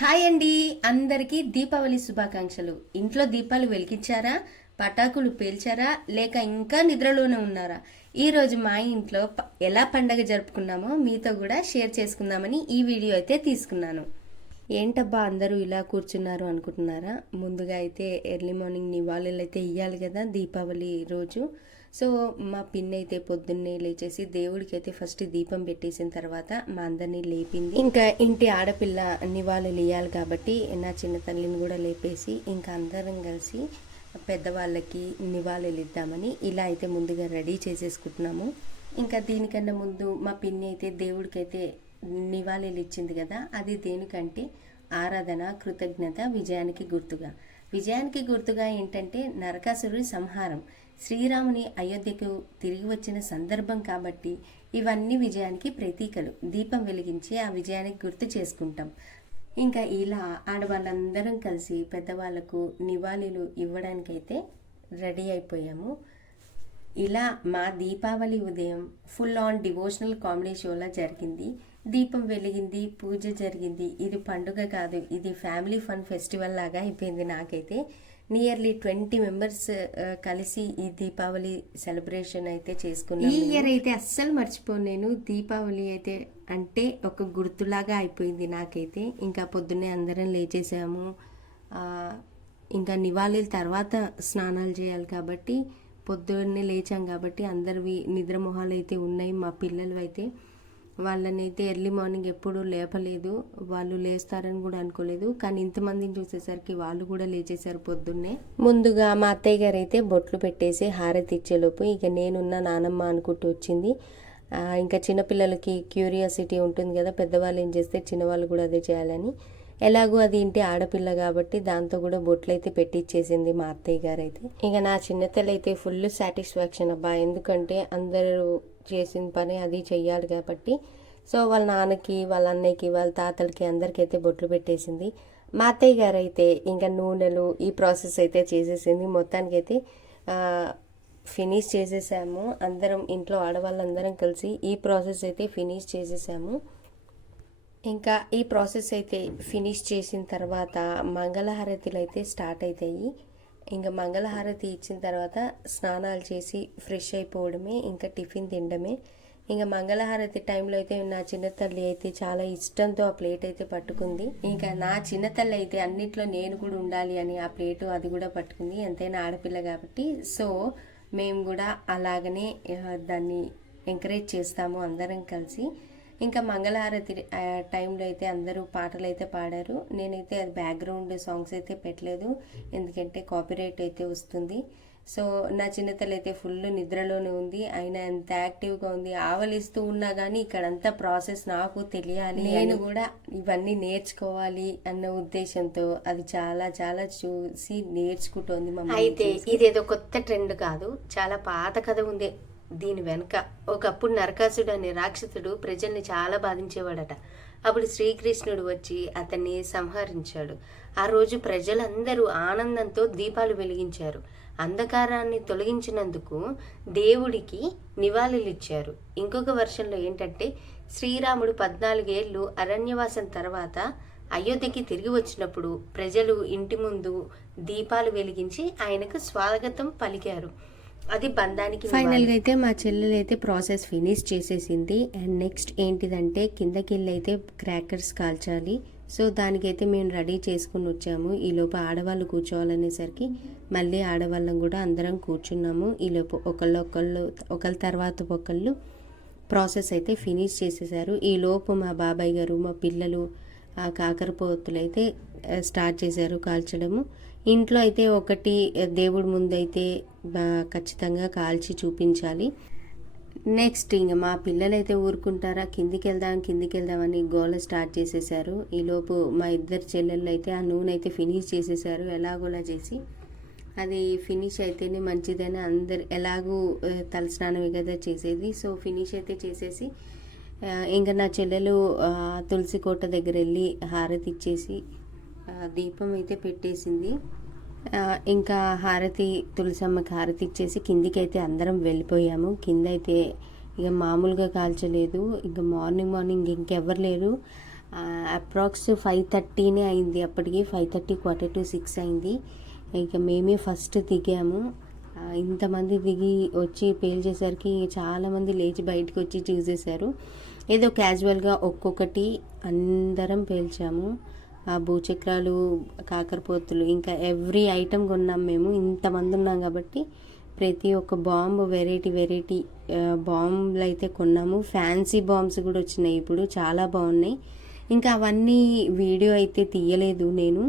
Hi అండి, అందరికీ దీపావళి శుభాకాంక్షలు. ఇంట్లో దీపాలు వెలిగించారా, పటాకులు పేల్చారా, లేక ఇంకా నిద్రలోనే ఉన్నారా? ఈరోజు మా ఇంట్లో ఎలా పండగ జరుపుకున్నామో మీతో కూడా షేర్ చేసుకుందామని ఈ వీడియో అయితే తీసుకున్నాను. ఏంటబ్బా అందరూ ఇలా కూర్చున్నారు అనుకుంటున్నారా? ముందుగా అయితే ఎర్లీ మార్నింగ్ నివాళులు అయితే ఇవ్వాలి కదా దీపావళి రోజు. సో మా పిన్ని అయితే పొద్దున్నే లేచేసి దేవుడికి అయితే ఫస్ట్ దీపం పెట్టేసిన తర్వాత మా అందరినీ లేపింది. ఇంకా ఇంటి ఆడపిల్ల నివాళులు ఇవ్వాలి కాబట్టి నా చిన్న తల్లిని కూడా లేపేసి ఇంకా అందరం కలిసి పెద్దవాళ్ళకి నివాళులు ఇద్దామని ఇలా అయితే ముందుగా రెడీ చేసేసుకుంటున్నాము. ఇంకా దీనికన్నా ముందు మా పిన్ని అయితే దేవుడికి అయితే నివాళులు ఇచ్చింది కదా, అది దేనికంటే ఆరాధన, కృతజ్ఞత, విజయానికి గుర్తుగా ఏంటంటే నరకాసురుడి సంహారం, శ్రీరాముని అయోధ్యకు తిరిగి వచ్చిన సందర్భం కాబట్టి ఇవన్నీ విజయానికి ప్రతీకలు. దీపం వెలిగించి ఆ విజయానికి గుర్తు చేసుకుంటాం. ఇంకా ఇలా ఆడవాళ్ళందరం కలిసి పెద్దవాళ్ళకు నివాళులు ఇవ్వడానికైతే రెడీ అయిపోయాము. ఇలా మా దీపావళి ఉదయం full on devotional comedy shola జరిగింది. దీపం వెలిగింది, పూజ జరిగింది. ఇది పండుగ కాదు, ఇది ఫ్యామిలీ ఫన్ ఫెస్టివల్ లాగా అయిపోయింది. నాకైతే నియర్లీ 20 మెంబర్స్ కలిసి ఈ దీపావళి సెలబ్రేషన్ అయితే చేసుకున్నాను. ఈ ఇయర్ అయితే అస్సలు మర్చిపోను నేను. దీపావళి అయితే అంటే ఒక గుర్తులాగా అయిపోయింది నాకైతే. ఇంకా పొద్దున్నే అందరం లేచేసాము. ఇంకా నివాళుల తర్వాత స్నానాలు చేయాలి కాబట్టి పొద్దున్నే లేచాం కాబట్టి అందరివి నిద్ర మొహాలు అయితే ఉన్నాయి. మా పిల్లలు అయితే వాళ్ళనైతే ఎర్లీ మార్నింగ్ ఎప్పుడూ లేపలేదు, వాళ్ళు లేస్తారని కూడా అనుకోలేదు. కానీ ఇంతమందిని చూసేసరికి వాళ్ళు కూడా లేచేశారు పొద్దున్నే. ముందుగా మా అత్తయ్య గారు అయితే బొట్లు పెట్టేసి హారతి ఇచ్చేలోపు ఇక నేనున్న నానమ్మ అనుకుంటూ వచ్చింది. ఇంకా చిన్నపిల్లలకి క్యూరియాసిటీ ఉంటుంది కదా, పెద్దవాళ్ళు ఏం చేస్తే చిన్నవాళ్ళు కూడా అదే చేయాలని. ఎలాగో అది ఇంటి ఆడపిల్ల కాబట్టి దాంతో కూడా బొట్లు అయితే పెట్టిచ్చేసింది మా అత్తయ్య గారు అయితే. ఇక నా చిన్నతల్లి అయితే ఫుల్ సాటిస్ఫాక్షన్ అబ్బా, ఎందుకంటే అందరూ చేసిన పని అది చెయ్యాలి కాబట్టి. సో వాళ్ళ నాన్నకి, వాళ్ళ అన్నయ్యకి, వాళ్ళ తాతలకి అందరికైతే బొట్లు పెట్టేసింది. మా అత్తయ్య గారు అయితే ఇంకా నూనెలు ఈ ప్రాసెస్ అయితే చేసేసింది. మొత్తానికైతే ఫినిష్ చేసేసాము. అందరం ఇంట్లో ఆడవాళ్ళందరం కలిసి ఈ ప్రాసెస్ అయితే ఫినిష్ చేసేసాము. ఇంకా ఈ ప్రాసెస్ అయితే ఫినిష్ చేసిన తర్వాత మంగళహారతులు అయితే స్టార్ట్ అవుతాయి. ఇంకా మంగళహారతి ఇచ్చిన తర్వాత స్నానాలు చేసి ఫ్రెష్ అయిపోవడమే, ఇంకా టిఫిన్ తినడమే. ఇంకా మంగళహారతి టైంలో అయితే నా చిన్న తల్లి అయితే చాలా ఇష్టంతో ఆ ప్లేట్ అయితే పట్టుకుంది. ఇంకా నా చిన్న తల్లి అయితే అన్నిట్లో నేను కూడా ఉండాలి అని ఆ ప్లేటు అది కూడా పట్టుకుంది, ఎంతైనా ఆడపిల్ల కాబట్టి. సో మేము కూడా అలాగనే దాన్ని ఎంకరేజ్ చేస్తాము అందరం కలిసి. ఇంకా మంగళహారతి టైంలో అయితే అందరూ పాటలు అయితే పాడారు. నేనైతే అది బ్యాక్గ్రౌండ్ సాంగ్స్ అయితే పెట్టలేదు, ఎందుకంటే కాపీరైట్ అయితే వస్తుంది. సో నా చిన్నతల్లి అయితే ఫుల్ నిద్రలోనే ఉంది, అయినా ఎంత యాక్టివ్గా ఉంది. ఆవలిస్తూ ఉన్నా కానీ ఇక్కడంతా ప్రాసెస్ నాకు తెలియాలి, నేను కూడా ఇవన్నీ నేర్చుకోవాలి అన్న ఉద్దేశంతో అది చాలా చాలా చూసి నేర్చుకుంటోంది. అయితే ఇదేదో కొత్త ట్రెండ్ కాదు, చాలా పాత కథ ఉంది దీని వెనక. ఒకప్పుడు నరకాసుడు అనే రాక్షసుడు ప్రజల్ని చాలా బాధించేవాడట. అప్పుడు శ్రీకృష్ణుడు వచ్చి అతన్ని సంహరించాడు. ఆ రోజు ప్రజలందరూ ఆనందంతో దీపాలు వెలిగించారు. అంధకారాన్ని తొలగించినందుకు దేవుడికి నివాళులు ఇచ్చారు. ఇంకొక వర్షంలో ఏంటంటే శ్రీరాముడు 14 ఏళ్ళు అరణ్యవాసం తర్వాత అయోధ్యకి తిరిగి వచ్చినప్పుడు ప్రజలు ఇంటి ముందు దీపాలు వెలిగించి ఆయనకు స్వాగతం పలికారు. అది బంధానికి. ఫైనల్గా అయితే మా చెల్లెలు అయితే ప్రాసెస్ ఫినిష్ చేసేసింది. అండ్ నెక్స్ట్ ఏంటిదంటే కిందకి వెళ్ళి అయితే క్రాకర్స్ కాల్చాలి. సో దానికైతే మేము రెడీ చేసుకుని వచ్చాము. ఈలోపు ఆడవాళ్ళు కూర్చోవాలనేసరికి మళ్ళీ ఆడవాళ్ళం కూడా అందరం కూర్చున్నాము. ఈలోపు ఒకళ్ళ తర్వాత ఒకళ్ళు ప్రాసెస్ అయితే ఫినిష్ చేసేసారు. ఈలోపు మా బాబాయ్ గారు, మా పిల్లలు ఆ కాకరపోతులు అయితే స్టార్ట్ చేశారు కాల్చడము. ఇంట్లో అయితే ఒకటి దేవుడి ముందు అయితే ఖచ్చితంగా కాల్చి చూపించాలి. నెక్స్ట్ ఇంకా మా పిల్లలైతే ఊరుకుంటారా, కిందికి వెళ్దామని గోల స్టార్ట్ చేసేసారు. ఈలోపు మా ఇద్దరు చెల్లెళ్ళు అయితే ఆ నూనె అయితే ఫినిష్ చేసేసారు. ఎలాగోలా చేసి అది ఫినిష్ అయితేనే మంచిదని అందరు ఎలాగూ తలస్నానమే కదా చేసేది. సో ఫినిష్ అయితే చేసేసి ఇంకా నా చెల్లెలు తులసి కోట దగ్గర వెళ్ళి హారతి ఇచ్చేసి దీపం అయితే పెట్టేసింది. ఇంకా హారతి, తులసమ్మకి హారతి ఇచ్చేసి కిందికి అయితే అందరం వెళ్ళిపోయాము. కింద అయితే ఇక మామూలుగా కాల్చలేదు. ఇంకా మార్నింగ్ ఇంకెవ్వరు లేరు. అప్రాక్స్ 5:30 అయింది. అప్పటికి 5:30 5:45 అయింది. ఇక మేమే ఫస్ట్ దిగాము. ఇంతమంది దిగి వచ్చి పేల్చేసరికి చాలామంది లేచి బయటకు వచ్చి చూసేశారు. ఏదో క్యాజువల్గా ఒక్కొక్కటి అందరం పేల్చాము. భూచక్రాలు, కాకరపోతులు, ఇంకా ఎవ్రీ ఐటెం కొన్నాం మేము. ఇంతమంది ఉన్నాం కాబట్టి ప్రతి ఒక్క బాంబు వెరైటీ బాంబులు అయితే కొన్నాము. ఫ్యాన్సీ బాంబ్స్ కూడా వచ్చినాయి ఇప్పుడు, చాలా బాగున్నాయి. ఇంకా అవన్నీ వీడియో అయితే తీయలేదు నేను.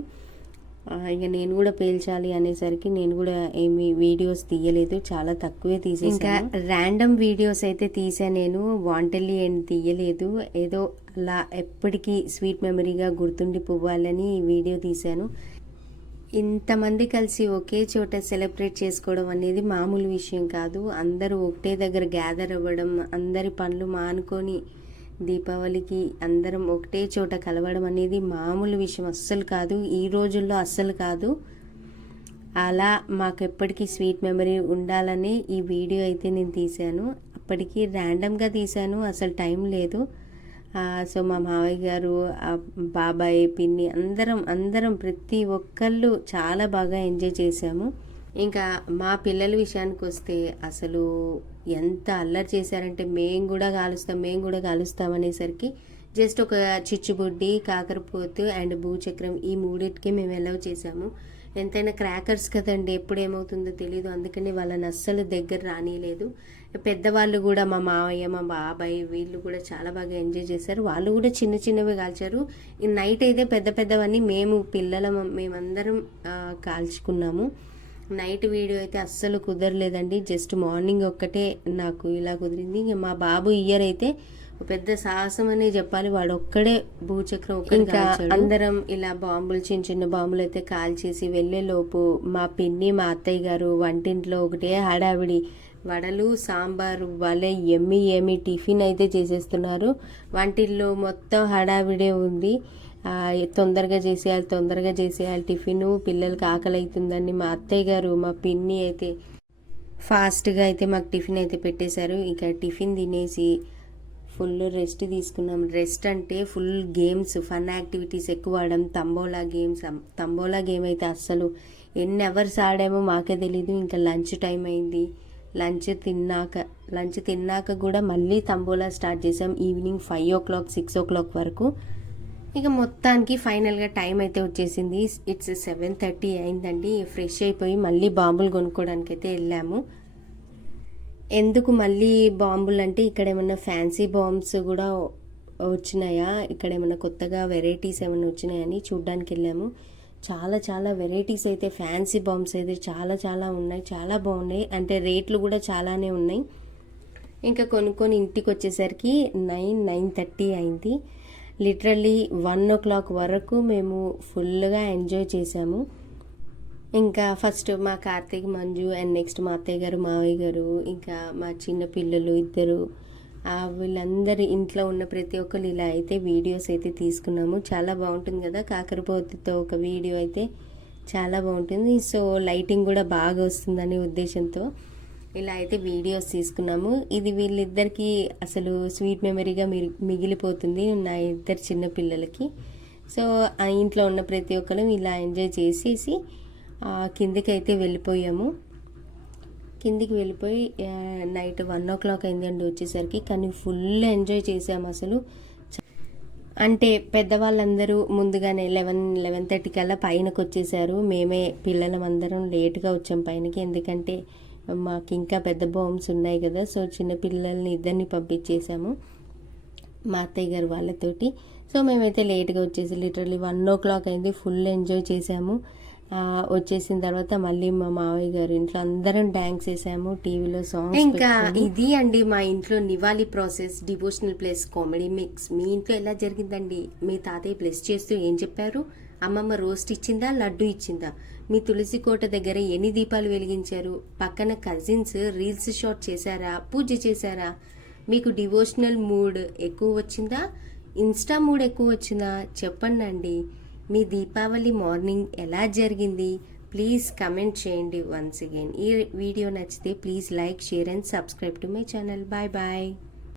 ఇక నేను కూడా పేల్చాలి అనేసరికి నేను కూడా ఏమి వీడియోస్ తీయలేదు, చాలా తక్కువే తీసేసాను. ఇంకా ర్యాండమ్ వీడియోస్ అయితే తీసా నేను, వాంటెల్లి ఏం తీయలేదు. ఏదో అలా ఎప్పటికీ స్వీట్ మెమరీగా గుర్తుండిపోవాలని వీడియో తీశాను. ఇంతమంది కలిసి ఒకే చోట సెలబ్రేట్ చేసుకోవడం అనేది మామూలు విషయం కాదు. అందరూ ఒకటే దగ్గర గ్యాదర్ అవ్వడం, అందరి పనులు మానుకొని దీపావళికి అందరం ఒకటే చోట కలవడం అనేది మామూలు విషయం అస్సలు కాదు, ఈ రోజుల్లో అస్సలు కాదు. అలా మాకు ఎప్పటికీ స్వీట్ మెమరీ ఉండాలని ఈ వీడియో అయితే నేను తీశాను. అప్పటికి ర్యాండమ్గా తీశాను, అసలు టైం లేదు. సో మా మావయ్య గారు, బాబాయ్, పిన్ని అందరం ప్రతి ఒక్కళ్ళు చాలా బాగా ఎంజాయ్ చేశాము. ఇంకా మా పిల్లల విషయానికి వస్తే అసలు ఎంత అల్లరి చేశారంటే మేము కూడా కాలుస్తాం అనేసరికి జస్ట్ ఒక చిచ్చుబుడ్డి, కాకరపోతు అండ్ భూచక్రం ఈ మూడింటికి మేము అలౌ చేసాము. ఎంతైనా క్రాకర్స్ కదండి, ఎప్పుడు ఏమవుతుందో తెలీదు, అందుకని వాళ్ళని అస్సలు దగ్గర రానియలేదు. పెద్దవాళ్ళు కూడా, మా మావయ్య, మా బాబాయ్ వీళ్ళు కూడా చాలా బాగా ఎంజాయ్ చేశారు. వాళ్ళు కూడా చిన్నవి కాల్చారు. ఈ నైట్ అయితే పెద్దవన్నీ మేమందరం కాల్చుకున్నాము. నైట్ వీడియో అయితే అస్సలు కుదరలేదండి, జస్ట్ మార్నింగ్ ఒక్కటే నాకు ఇలా కుదిరింది. ఇంకా మా బాబు ఇయర్ అయితే పెద్ద సాహసం అనే చెప్పాలి, వాడు ఒక్కడే భూచక్రం ఇంకా అందరం ఇలా బాంబులు, చిన్న బాంబులు అయితే కాల్చేసి వెళ్లే లోపు మా పిన్ని, మా అత్తయ్య గారు వంటింట్లో ఒకటే హడావిడి, వడలు, సాంబారు, వాళ్ళే ఎమ్మి టిఫిన్ అయితే చేసేస్తున్నారు. వంటిల్లో మొత్తం హడావిడే ఉంది. తొందరగా చేసేయాలి టిఫిన్, పిల్లలకి ఆకలి అవుతుందని మా అత్తయ్య గారు, మా పిన్ని అయితే ఫాస్ట్గా అయితే మాకు టిఫిన్ అయితే పెట్టేశారు. ఇక టిఫిన్ తినేసి ఫుల్ రెస్ట్ తీసుకున్నాం. రెస్ట్ అంటే ఫుల్ గేమ్స్, ఫన్ యాక్టివిటీస్ ఎక్కువ ఆడాం. తంబోలా గేమ్ అయితే అస్సలు ఎన్ని అవర్స్ ఆడామో మాకే తెలీదు. ఇంకా లంచ్ టైం అయింది. లంచ్ తిన్నాక కూడా మళ్ళీ తంబోలా స్టార్ట్ చేసాం. ఈవినింగ్ 5 o'clock 6 o'clock వరకు. ఇక మొత్తానికి ఫైనల్గా టైం అయితే వచ్చేసింది. ఇట్స్ 7:30 అయిందండి. ఫ్రెష్ అయిపోయి మళ్ళీ బాంబులు కొనుక్కోవడానికి అయితే వెళ్ళాము. ఎందుకు మళ్ళీ బాంబులు అంటే, ఇక్కడ ఏమన్నా ఫ్యాన్సీ బాంబ్స్ కూడా వచ్చినాయా, ఇక్కడ ఏమన్నా కొత్తగా వెరైటీస్ ఏమైనా వచ్చినాయని చూడ్డానికి వెళ్ళాము. చాలా వెరైటీస్ అయితే, ఫ్యాన్సీ బాంబ్స్ అయితే చాలా ఉన్నాయి, చాలా బాగున్నాయి. అంటే రేట్లు కూడా చాలానే ఉన్నాయి. ఇంకా కొనుక్కొని ఇంటికి వచ్చేసరికి 9:30 అయింది. లిటరల్లీ 1 o'clock వరకు మేము ఫుల్గా ఎంజాయ్ చేసాము. ఇంకా ఫస్ట్ మా కార్తీక్, మంజు అండ్ నెక్స్ట్ మా అత్తయ్య గారు, మావయ్య గారు, ఇంకా మా చిన్న పిల్లలు ఇద్దరు, వీళ్ళందరూ ఇంట్లో ఉన్న ప్రతి ఒక్కరు ఇలా అయితే వీడియోస్ అయితే తీసుకున్నాము. చాలా బాగుంటుంది కదా, కాకరపోతుతో ఒక వీడియో అయితే చాలా బాగుంటుంది. సో లైటింగ్ కూడా బాగా వస్తుందనే ఉద్దేశంతో ఇలా అయితే వీడియోస్ తీసుకున్నాము. ఇది వీళ్ళిద్దరికి అసలు స్వీట్ మెమరీగా మిగిలిపోతుంది, నా ఇద్దరు చిన్న పిల్లలకి. సో ఆ ఇంట్లో ఉన్న ప్రతి ఒక్కరు ఇలా ఎంజాయ్ చేసేసి కిందికి అయితే వెళ్ళిపోయాము. కిందికి వెళ్ళిపోయి నైట్ 1 o'clock అయిందండి వచ్చేసరికి. కానీ ఫుల్ ఎంజాయ్ చేసాము అసలు. అంటే పెద్దవాళ్ళందరూ ముందుగానే 11:30 కల్లా పైనకు వచ్చేసారు. మేమే పిల్లలమందరం లేట్గా వచ్చాం పైనకి, ఎందుకంటే మాకు ఇంకా పెద్ద బాంబ్స్ ఉన్నాయి కదా. సో చిన్న పిల్లల్ని ఇద్దరిని పంపించేసాము మా అత్తయ్య గారు వాళ్ళతోటి. సో మేమైతే లేట్గా వచ్చేసి లిటరల్లీ 1 o'clock అయింది. ఫుల్ ఎంజాయ్ చేసాము. వచ్చేసిన తర్వాత మళ్ళీ మా మావయ్య గారు ఇంట్లో అందరం డాన్స్ చేసాము, టీవీలో సాంగ్స్. ఇంకా ఇది అండి మా ఇంట్లో నివాళి process, devotional plus comedy mix. మీ ఇంట్లో ఎలా జరిగిందండి? మీ తాతయ్య ప్లస్ చేస్తూ ఏం చెప్పారు? అమ్మమ్మ రోస్ట్ ఇచ్చిందా, లడ్డు ఇచ్చిందా? మీ తులసి కోట దగ్గర ఎన్ని దీపాలు వెలిగించారు? పక్కన కజిన్స్ రీల్స్ షాట్ చేశారా, పూజ చేశారా? మీకు డివోషనల్ మూడ్ ఎక్కువ వచ్చిందా, ఇన్స్టా మూడ్ ఎక్కువ వచ్చిందా? చెప్పండి. మీ దీపావళి మార్నింగ్ ఎలా జరిగింది? ప్లీజ్ కమెంట్ చేయండి. వన్స్ అగైన్ ఈ వీడియో నచ్చితే please like, share and subscribe to my channel. Bye.